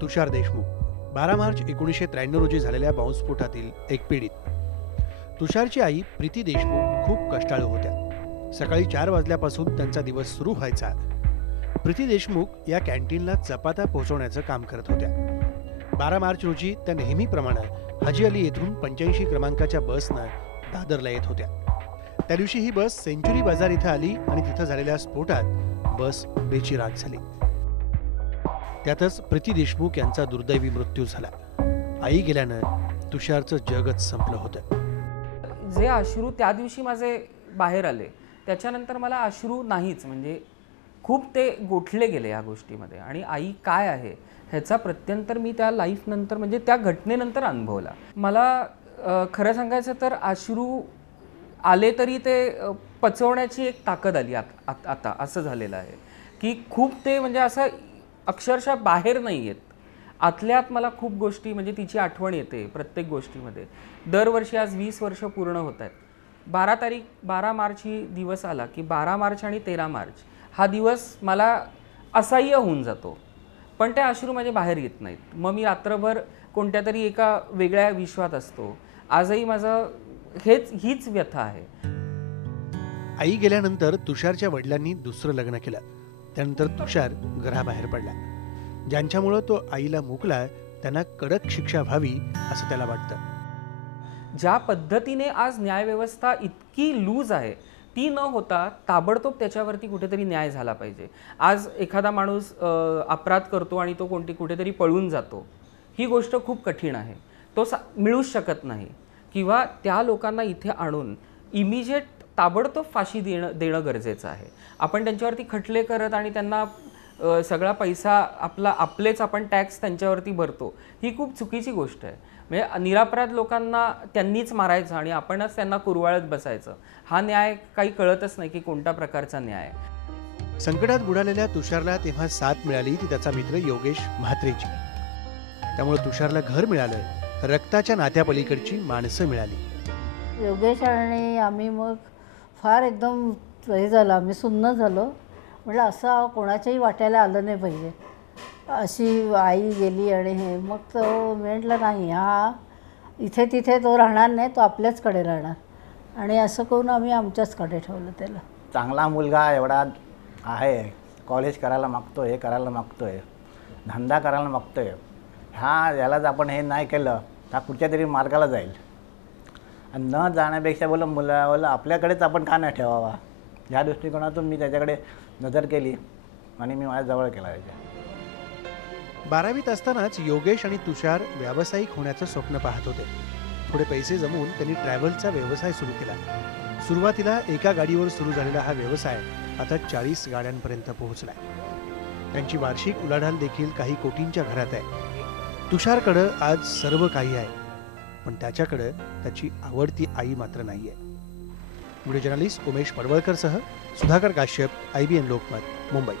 तुषार देशमुख 12 मार्च 1993 रोजी झालेल्या बॉम्बस्फोटातील एक पीडित। तुषारची आई प्रीती देशमुख खूप कष्टाळू होत्या। सकाळी 4 वाजल्यापासून त्यांचा दिवस सुरू व्हायचा। प्रीती देशमुख या कॅन्टीनला चपात्या पोहोचवण्याचं काम करत होत्या। 12 मार्च रोजी त्या नेहमीप्रमाणे हाजी अली येथून 85 क्रमांकाच्या बसनं दादरला येत होत्या। त्या दिवशी ही बस सेंचुरी बाजार इथं आली आणि तिथं झालेल्या स्फोटात बस बेचिराग झाली। त्यातच प्रीती देशमुख यांचा दुर्दैवी मृत्यू झाला। आई गेल्यानं तुषारचं जगच संपलं होतं। जे अश्रू त्या दिवशी माझे बाहेर आले त्याच्यानंतर मला अश्रू नाहीच, म्हणजे खूप ते गोठले गेले या गोष्टीमध्ये। आणि आई काय आहे ह्याचा प्रत्यंतर मी त्या लाईफ नंतर, म्हणजे त्या घटनेनंतर अनुभवला। मला खरं सांगायचं तर अश्रू आले तरी ते पचवण्याची एक ताकद आली आता असं झालेलं आहे की खूप ते म्हणजे असं अक्षरशः बाहेर नाही येत, आतल्यात मला खूप गोष्टी, म्हणजे तिची आठवण येते प्रत्येक गोष्टीमध्ये। दरवर्षी आज 20 वर्ष पूर्ण होत आहेत। 12 मार्च ही दिवस आला की 12 मार्च आणि 13 मार्च हा दिवस मला असह्य होऊन जातो, पण ते अश्रू माझे बाहेर येत नाहीत। मग मी रात्रभर कोणत्या तरी एका वेगळ्या विश्वात असतो। आजही माझं हीच व्यथा आहे। आई गेल्यानंतर तुषारच्या वडिलांनी दुसरं लग्न केलं। त्यानंतर तुषार घराबाहेर पडला। ज्यांच्यामुळे तो आईला मुकला त्यांना कडक शिक्षा व्हावी असं त्याला वाटतं। ज्या पद्धतीने आज न्यायव्यवस्था इतकी लूज आहे ती न होता ताबडतोब त्याच्यावरती कुठेतरी न्याय झाला पाहिजे। आज एखादा माणूस अपराध करतो आणि तो कुठेतरी पळून जातो, ही गोष्ट खूप कठीण आहे, तो मिळूच शकत नाही। किंवा त्या लोकांना इथे आणून इमिजिएट ताबडतोब फाशी देणं गरजेचं आहे। आपण त्यांच्यावरती खटले करत आणि त्यांना सगळा पैसा आपलेच आपण टॅक्स त्यांच्यावरती भरतो, ही खूप चुकीची गोष्ट आहे। म्हणजे निरपराध लोकांना त्यांनीच मारायचं आणि आपणच त्यांना कुरवाळत बसायचं, हा न्याय काही कळतच नाही की कोणत्या प्रकारचा न्याय। संकटात बुडालेल्या तुषारला तेव्हा साथ मिळाली ती त्याचा मित्र योगेश म्हात्रेची। त्यामुळे तुषारला घर मिळालं, रक्ताच्या नात्यापलीकडची माणसं मिळाली। योगेश आणि आम्ही मग फार एकदम हे झालं, आम्ही सुन्न झालो। म्हटलं असं कोणाच्याही वाट्याला आलं नाही पाहिजे, अशी आई गेली आणि हे मग तो म्हटलं नाही, हा इथे तिथे तो राहणार नाही, तो आपल्याचकडे राहणार। आणि असं करून आम्ही आमच्याचकडे ठेवलं त्याला। चांगला मुलगा एवढा आहे, कॉलेज करायला मागतो आहे, हे करायला मागतो आहे, धंदा करायला मागतो आहे, यालाच आपण हे नाही केलं तर कुठच्या तरी मार्गाला जाईल। आणि न जाण्यापेक्षा मुलाला आपल्याकडेच आपण का नाही ठेवावा, ह्या दृष्टिकोनातून मी त्याच्याकडे नजर केली आणि मी माझ्या जवळ केला त्याच्या। 12वीत असतानाच योगेश आणि तुषार व्यावसायिक होण्याचं स्वप्न पाहत होते। थोडे पैसे जमवून त्यांनी ट्रॅव्हलचा व्यवसाय सुरू केला। सुरुवातीला एका गाडीवर सुरू झालेला हा व्यवसाय आता 40 गाड्यांपर्यंत पोहोचलाय। त्यांची वार्षिक उलाढाल देखील काही कोटींच्या घरात आहे। तुषारकडे आज सर्व काही आहे, पण त्याच्याकडे त्याची आवडती आई मात्र नाहीये। व्हिडिओ जर्नलिस्ट उमेश पडवळकरसह सुधाकर काश्यप, IBN लोकमत, मुंबई।